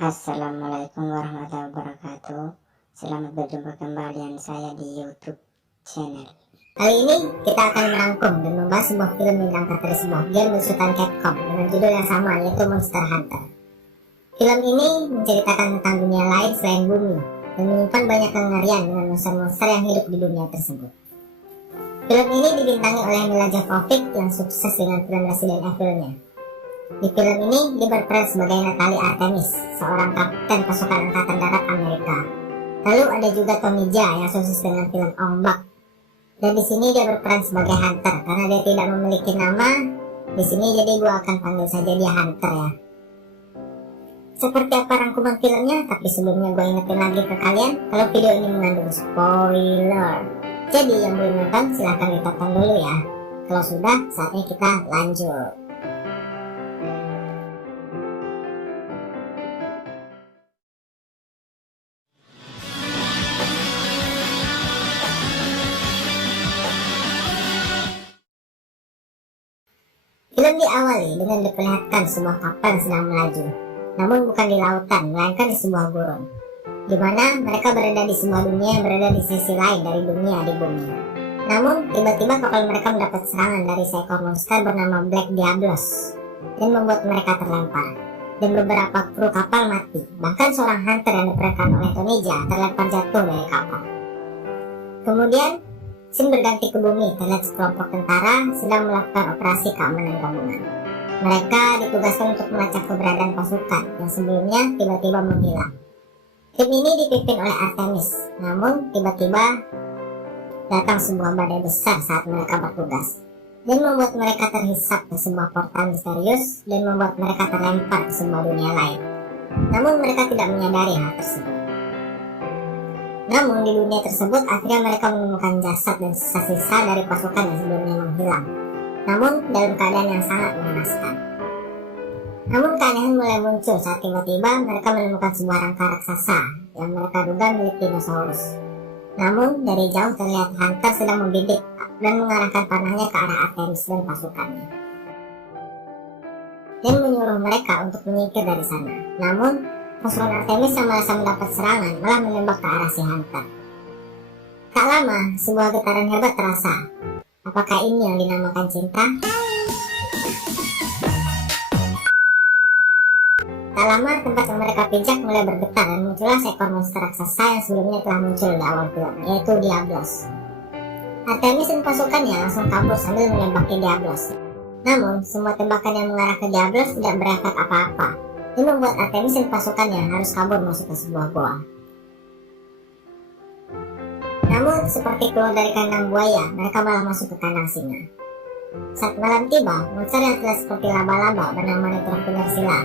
Assalamualaikum warahmatullahi wabarakatuh. Selamat berjumpa kembali dengan saya di YouTube channel. Kali ini kita akan merangkum dan membahas sebuah film yang diangkat dari sebuah game besutan Capcom dengan judul yang sama, yaitu Monster Hunter. Film ini menceritakan tentang dunia lain selain bumi dan menyimpan banyak kengerian dengan monster-monster yang hidup di dunia tersebut. Film ini dibintangi oleh Milla Jovovich yang sukses dengan film Resident Evil-nya. Di film ini dia berperan sebagai Natalie Artemis, seorang kapten pasukan angkatan darat Amerika. Lalu ada juga Tommy Jaa yang sukses dengan film Ong Bak. Dan di sini dia berperan sebagai Hunter karena dia tidak memiliki nama. Di sini jadi gua akan panggil saja dia Hunter ya. Seperti apa rangkuman filmnya, tapi sebelumnya gue ingetin lagi ke kalian kalau video ini mengandung spoiler. Jadi yang belum nonton silahkan ditonton dulu ya. Kalau sudah, saatnya kita lanjut. Film diawali dengan diperlihatkan sebuah kapal yang sedang melaju, namun bukan di lautan, melainkan di sebuah gurun, di mana mereka berada di sebuah dunia yang berada di sisi lain dari dunia di bumi. Namun, tiba-tiba kapal mereka mendapat serangan dari seekor monster bernama Black Diablos, dan membuat mereka terlempar, dan beberapa kru kapal mati. Bahkan seorang hunter yang diperankan oleh Tommy Jaa terlempar jatuh dari kapal. Kemudian, scene berganti ke bumi, terlihat sekelompok tentara sedang melakukan operasi keamanan gabungan. Mereka ditugaskan untuk melacak keberadaan pasukan yang sebelumnya tiba-tiba menghilang. Tim ini dipimpin oleh Artemis, namun tiba-tiba datang sebuah badai besar saat mereka bertugas, dan membuat mereka terhisap ke sebuah portal misterius dan membuat mereka terlempar ke sebuah dunia lain. Namun mereka tidak menyadari hal tersebut. Namun di dunia tersebut akhirnya mereka menemukan jasad dan sisa-sisa dari pasukan yang sebelumnya menghilang, namun dalam keadaan yang sangat mengenaskan. Namun keanehan mulai muncul saat tiba-tiba mereka menemukan sebuah rangka raksasa yang mereka duga milik dinosaurus. Namun dari jauh terlihat Hunter sedang membidik dan mengarahkan panahnya ke arah Artemis dan pasukannya, dan menyuruh mereka untuk menyingkir dari sana. Namun pasukan Artemis yang merasa mendapat serangan malah menembak ke arah si Hunter. Tak lama, sebuah getaran hebat terasa. Apakah ini yang dinamakan cinta? Tak lama, tempat yang mereka pijak mulai bergetar dan muncullah seekor monster raksasa yang sebelumnya telah muncul di awal film, yaitu Diablos. Artemis dan pasukannya langsung kabur sambil menembaki Diablos. Namun, semua tembakan yang mengarah ke Diablos tidak berefek apa-apa. Ini membuat Artemis dan pasukannya harus kabur masuk ke sebuah goa. Namun, seperti keluar dari kandang buaya, mereka malah masuk ke kandang singa. Saat malam tiba, monster yang terlihat seperti laba-laba bernama Nitrofunersilla.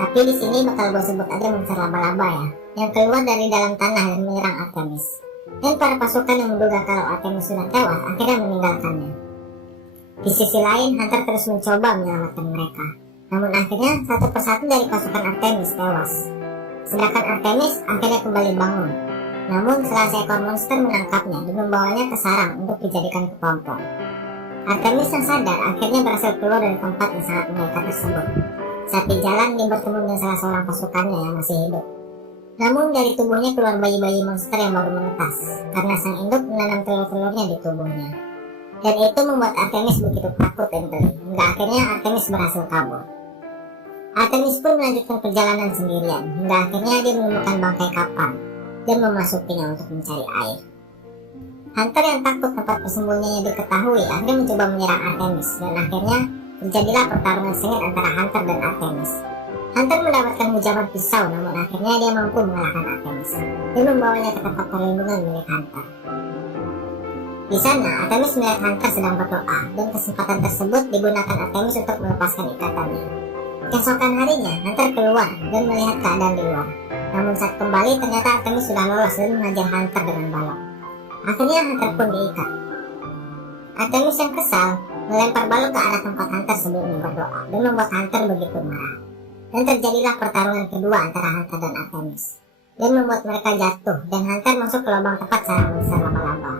Tapi di sini bakal gue sebut aja monster laba-laba ya, yang keluar dari dalam tanah dan menyerang Artemis. Dan para pasukan yang menduga kalau Artemis sudah tewas akhirnya meninggalkannya. Di sisi lain, Hunter terus mencoba menyelamatkan mereka. Namun akhirnya satu persatu dari pasukan Artemis tewas. Sedangkan Artemis akhirnya kembali bangun. Namun setelah seekor monster menangkapnya dan membawanya ke sarang untuk dijadikan kepompong. Artemis yang sadar akhirnya berhasil keluar dari tempat yang sangat mengerikan tersebut. Saat di jalan dia bertemu dengan salah seorang pasukannya yang masih hidup. Namun dari tubuhnya keluar bayi-bayi monster yang baru menetas, karena sang induk menanam telur-telurnya di tubuhnya. Dan itu membuat Artemis begitu takut dan geli, hingga akhirnya Artemis berhasil kabur. Artemis pun melanjutkan perjalanan sendirian, hingga akhirnya dia menemukan bangkai kapal dan memasukinya untuk mencari air. Hunter yang takut tempat persembunyiannya diketahui akhirnya mencoba menyerang Artemis, dan akhirnya terjadilah pertarungan sengit antara Hunter dan Artemis. Hunter mendapatkan hujaman pisau, namun akhirnya dia mampu mengalahkan Artemis dan membawanya ke tempat perlindungan milik Hunter. Di sana, Artemis melihat Hunter sedang berdoa, dan kesempatan tersebut digunakan Artemis untuk melepaskan ikatannya. Keesokan harinya, Hunter keluar dan melihat keadaan di luar. Namun saat kembali, ternyata Artemis sudah lolos dan mengajar Hunter dengan balok. Akhirnya Hunter pun diikat. Artemis yang kesal melempar balok ke arah tempat Hunter sebelumnya berdoa, dan membuat Hunter begitu marah. Dan terjadilah pertarungan kedua antara Hunter dan Artemis, dan membuat mereka jatuh, dan Hunter masuk ke lubang tempat sarang monster laba-laba.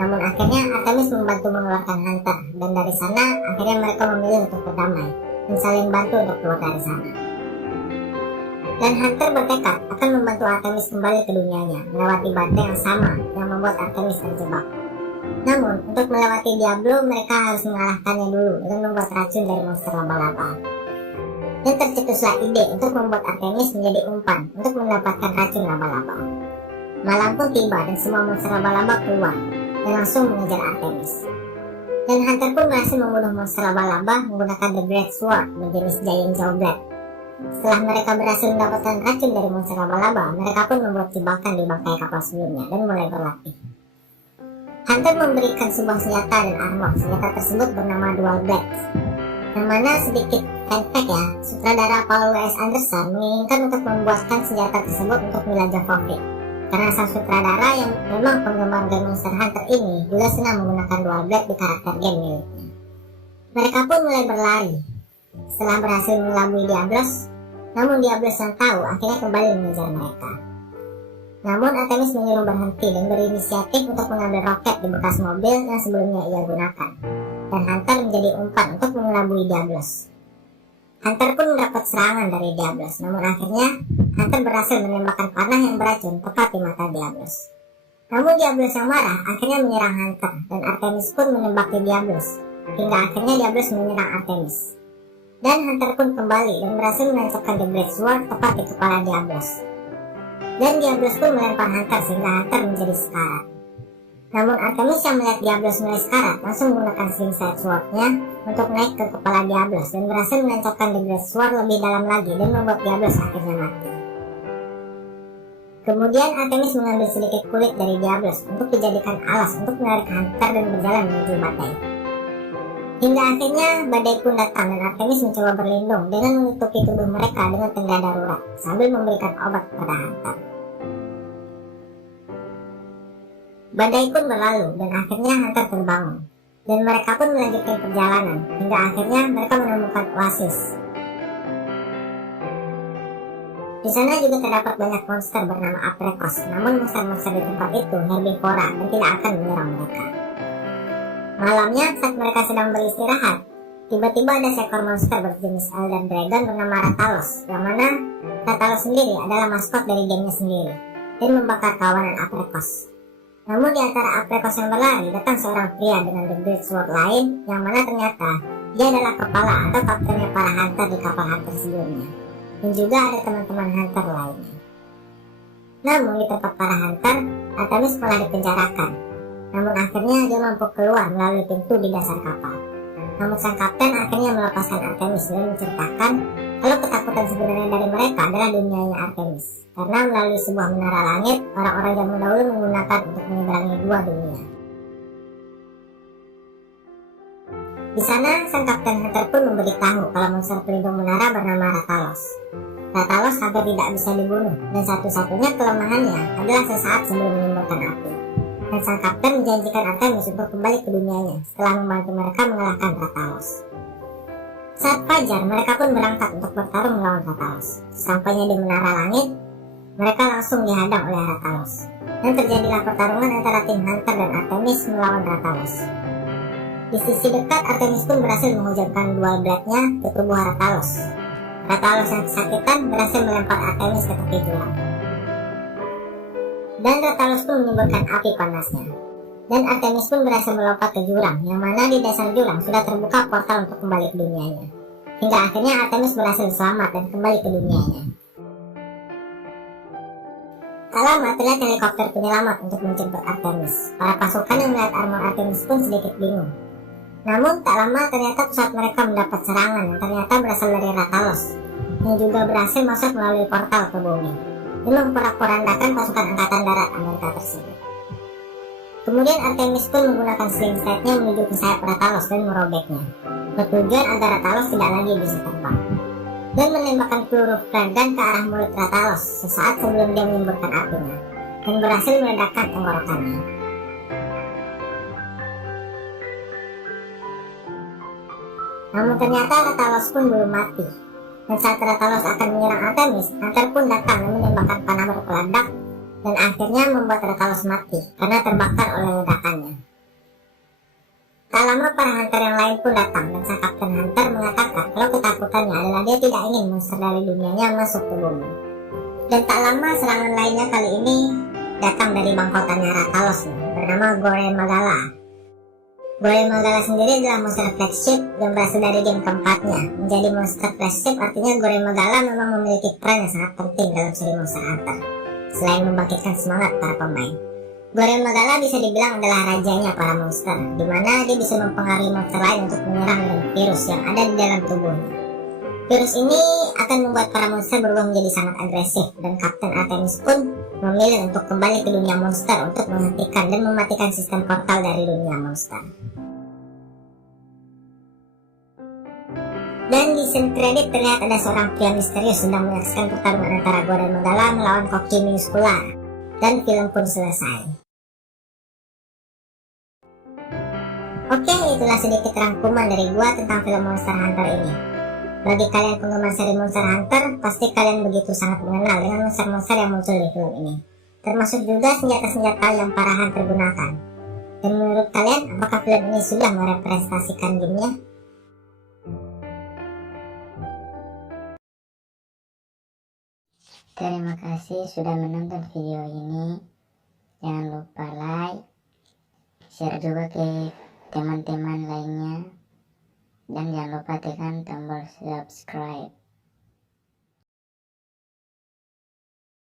Namun akhirnya Artemis membantu mengeluarkan Hunter, dan dari sana akhirnya mereka memilih untuk berdamai dan saling bantu untuk keluar dari sana. Dan Hunter bertekad akan membantu Artemis kembali ke dunianya melewati banteng yang sama yang membuat Artemis terjebak. Namun untuk melewati Diablo mereka harus mengalahkannya dulu dengan membuat racun dari monster laba-laba. Dan tercetuslah ide untuk membuat Artemis menjadi umpan untuk mendapatkan racun laba-laba. Malam pun tiba dan semua monster laba-laba keluar dan langsung mengejar Artemis. Dan Hunter pun berhasil membunuh monster laba-laba menggunakan The Great Sword berjenis Giant Jaw Blade. Setelah mereka berhasil mendapatkan racun dari monster laba-laba, mereka pun membuat jebakan di bangkai kapal sebelumnya dan mulai berlatih. Hunter memberikan sebuah senjata dan armor. Senjata tersebut bernama Dual Blades, yang mana sedikit fun fact ya, sutradara Paul W.S. Anderson menginginkan untuk membuatkan senjata tersebut untuk Milla Jovovich, karena sang sutradara yang memang penggemar game Monster Hunter ini juga senang menggunakan Dual Blade di karakter game miliknya. Mereka pun mulai berlari setelah berhasil mengelabui Diablos, namun Diablos yang tahu akhirnya kembali mengejar mereka. Namun Artemis menyuruh berhenti dan berinisiatif untuk mengambil roket di bekas mobil yang sebelumnya ia gunakan, dan Hunter menjadi umpan untuk mengelabui Diablos. Hunter pun mendapat serangan dari Diablos, namun akhirnya Hunter berhasil menembakkan panah yang beracun tepat di mata Diablos. Namun Diablos yang marah akhirnya menyerang Hunter, dan Artemis pun menembaki Diablos, hingga akhirnya Diablos menyerang Artemis. Dan Hunter pun kembali dan berhasil menancapkan The Great Sword tepat di kepala Diablos. Dan Diablos pun melempar Hunter sehingga Hunter menjadi sekarat. Namun Artemis yang melihat Diablos mulai sekarat langsung menggunakan slingshot sword-nya untuk naik ke kepala Diablos dan berhasil menancapkan The Great Sword lebih dalam lagi dan membuat Diablos akhirnya mati. Kemudian Artemis mengambil sedikit kulit dari Diablos untuk dijadikan alas untuk menarik Hunter dan berjalan menuju badai. Hingga akhirnya badai pun datang dan Artemis mencoba berlindung dengan menutupi tubuh mereka dengan tenda darurat sambil memberikan obat kepada Hunter. Badai pun berlalu dan akhirnya Hunter terbangun, dan mereka pun melanjutkan perjalanan hingga akhirnya mereka menemukan oasis. Di sana juga terdapat banyak monster bernama Apricos, namun monster-monster di tempat itu herbivora dan tidak akan menyerang mereka. Malamnya saat mereka sedang beristirahat, tiba-tiba ada seekor monster berjenis Elder Dragon bernama Rathalos, yang mana Rathalos sendiri adalah maskot dari gamenya sendiri, dan membakar kawanan Apricos. Namun di antara Apricos yang berlari datang seorang pria dengan The Great Sword lain, yang mana ternyata dia adalah kepala atau kaptennya para hunter di kapal hunter sebelumnya, dan juga ada teman-teman hunter lainnya. Namun di tempat para hunter, Artemis malah dipenjarakan. Namun akhirnya dia mampu keluar melalui pintu di dasar kapal. Namun sang kapten akhirnya melepaskan Artemis dan menceritakan kalau ketakutan sebenarnya dari mereka adalah dunianya Artemis, karena melalui sebuah menara langit, orang-orang zaman dahulu menggunakan untuk menyeberangi dua dunia. Di sana, sang kapten Hunter pun memberitahu kalau monster pelindung menara bernama Rathalos. Rathalos hampir tidak bisa dibunuh, dan satu-satunya kelemahannya adalah sesaat sebelum menimbulkan api. Dan sang kapten menjanjikan Artemis untuk kembali ke dunianya setelah membantu mereka mengalahkan Rathalos. Saat fajar, mereka pun berangkat untuk bertarung melawan Rathalos. Sampainya di menara langit, mereka langsung dihadang oleh Rathalos, dan terjadilah pertarungan antara tim Hunter dan Artemis melawan Rathalos. Di sisi dekat, Artemis pun berhasil menghujamkan dual blade-nya ke tubuh Rathalos. Rathalos yang kesakitan berhasil melempar Artemis ke tepi jurang, dan Rathalos pun menimbulkan api panasnya. Dan Artemis pun berhasil melompat ke jurang, yang mana di dasar jurang sudah terbuka portal untuk kembali ke dunianya. Hingga akhirnya Artemis berhasil selamat dan kembali ke dunianya. Tak lama terlihat helikopter penyelamat untuk menjemput Artemis. Para pasukan yang melihat armor Artemis pun sedikit bingung. Namun tak lama ternyata pesawat mereka mendapat serangan yang ternyata berasal dari Rathalos, yang juga berhasil masuk melalui portal ke bumi dan memporak-porandakan pasukan angkatan darat Amerika tersebut. Kemudian Artemis pun menggunakan slingshot-nya menuju ke sayap Rathalos dan merobeknya, bertujuan agar Rathalos tidak lagi bisa terbang, dan menembakkan peluru flare gun ke arah mulut Rathalos sesaat sebelum dia menyemburkan apinya, dan berhasil meledakkan tenggorokannya. Namun ternyata Rathalos pun belum mati, dan saat Rathalos akan menyerang Artemis, Hunter pun datang dan menembakkan panah berpeledak, dan akhirnya membuat Rathalos mati karena terbakar oleh ledakannya. Tak lama para hunter yang lain pun datang dan sang Kapten Hunter mengatakan kalau ketakutannya adalah dia tidak ingin monster dari dunianya masuk ke bumi. Dan tak lama serangan lainnya kali ini datang dari bangkotannya Rathalos bernama Gore Magala. Gore Magala sendiri adalah monster flagship yang berasal dari game keempatnya. Menjadi monster flagship artinya Gore Magala memang memiliki peran yang sangat penting dalam seri Monster Hunter, selain membangkitkan semangat para pemain. Gore Magala bisa dibilang adalah rajanya para monster, di mana dia bisa mempengaruhi monster lain untuk menyerang dengan virus yang ada di dalam tubuhnya. Virus ini akan membuat para monster berubah menjadi sangat agresif, dan Kapten Artemis pun memilih untuk kembali ke dunia monster untuk menghentikan dan mematikan sistem portal dari dunia monster. Dan di scene credit terlihat ada seorang pria misterius sedang menyaksikan pertarungan antara Gore Magala melawan Koki Muscular, dan film pun selesai. Oke, itulah sedikit rangkuman dari gua tentang film Monster Hunter ini. Bagi kalian penggemar seri Monster Hunter, pasti kalian begitu sangat mengenal dengan monster-monster yang muncul di film ini, termasuk juga senjata-senjata yang para hunter gunakan. Dan menurut kalian, apakah film ini sudah merepresentasikan gamenya? Terima kasih sudah menonton video ini. Jangan lupa like, share juga ke teman-teman lainnya, dan jangan lupa tekan tombol subscribe.